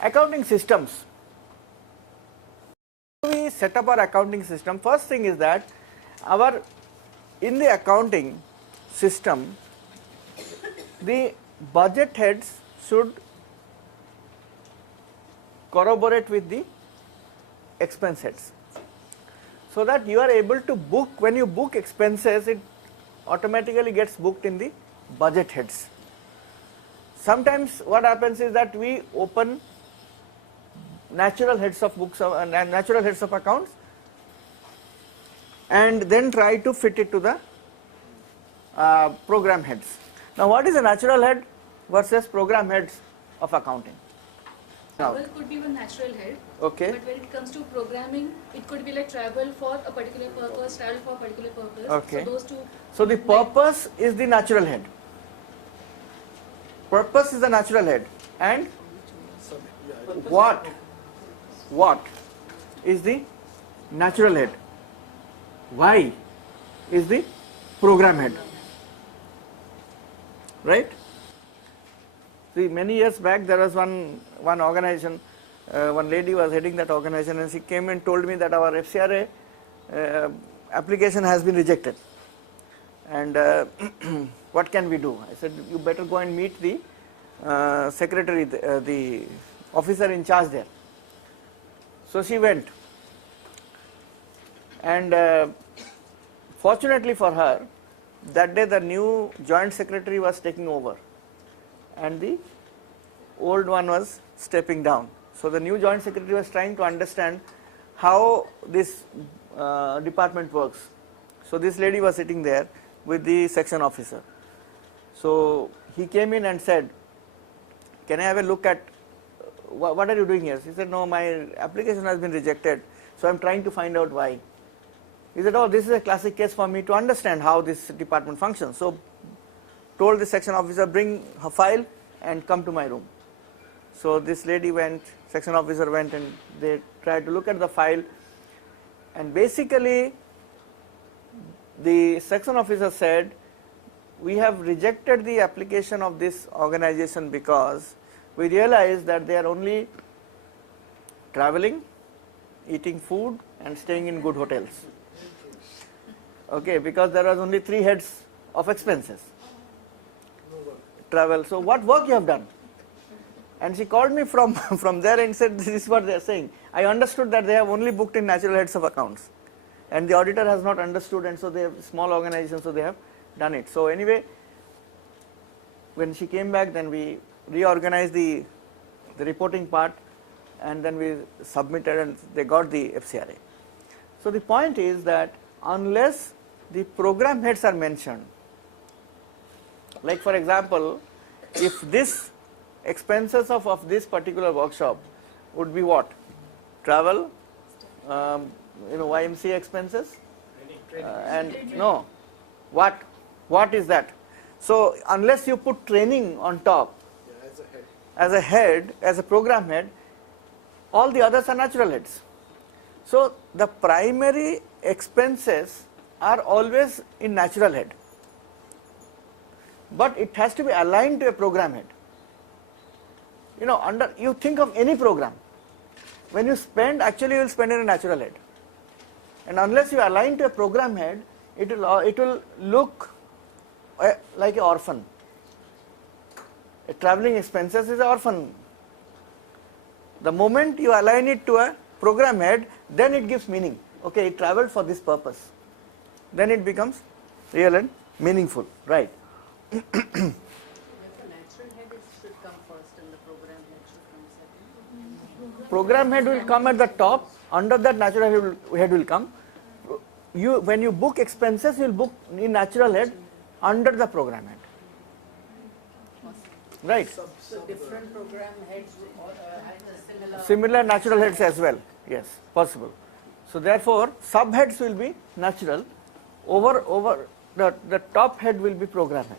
Accounting systems. We set up our accounting system. First thing is that in the accounting system, the budget heads should corroborate with the expense heads, so that you are able to book, when you book expenses, it automatically gets booked in the budget heads. Sometimes what happens is that we open natural heads of books and natural heads of accounts and then try to fit it to the program heads. Now what is a natural head versus program heads of accounting? Travel could be one natural head. Okay. But when it comes to programming, it could be like travel for a particular purpose, travel for a particular purpose. Okay. So those two. So the purpose is the natural head. Purpose is the natural head, and what is the natural head? Why is the program head? Right? See, many years back there was one organization, one lady was heading that organization, and she came and told me that our FCRA application has been rejected, and what can we do? I said, you better go and meet the secretary, the officer in charge there. So she went, and fortunately for her, that day the new joint secretary was taking over and the old one was stepping down. So the new joint secretary was trying to understand how this department works. So this lady was sitting there with the section officer. So he came in and said, can I have a look at what are you doing here? She said, no, my application has been rejected, so I am trying to find out why. He said, oh, this is a classic case for me to understand how this department functions. So told the section officer, bring her file and come to my room. So this lady went, section officer went, and they tried to look at the file, and basically the section officer said, we have rejected the application of this organization because we realize that they are only traveling, eating food and staying in good hotels. Okay, because there was only 3 heads of expenses. Travel. So what work you have done? And she called me from there and said, this is what they are saying. I understood that they have only booked in natural heads of accounts, and the auditor has not understood, and so they have small organizations, so they have done it. So anyway, when she came back, then we reorganized the reporting part, and then we submitted, and they got the FCRA. So the point is that unless the program heads are mentioned, like for example, if this expenses of this particular workshop would be what? Travel, YMCA expenses, and no, what is that? So unless you put training on top, as a head, as a program head, all the others are natural heads. So the primary expenses are always in natural head, but it has to be aligned to a program head. You think of any program, when you spend, actually you will spend in a natural head, and unless you align to a program head, it will look like an orphan. A traveling expenses is an orphan. The moment you align it to a program head, then it gives meaning. Okay, it traveled for this purpose. Then it becomes real and meaningful, right? The natural head should come first and the program head should come second. Program head will come at the top, under that natural head will come. When you book expenses, you will book in natural head under the program head. Right? So different program heads have Similar natural heads as well. Yes, possible. So therefore, subheads will be natural. Over the top head will be program head.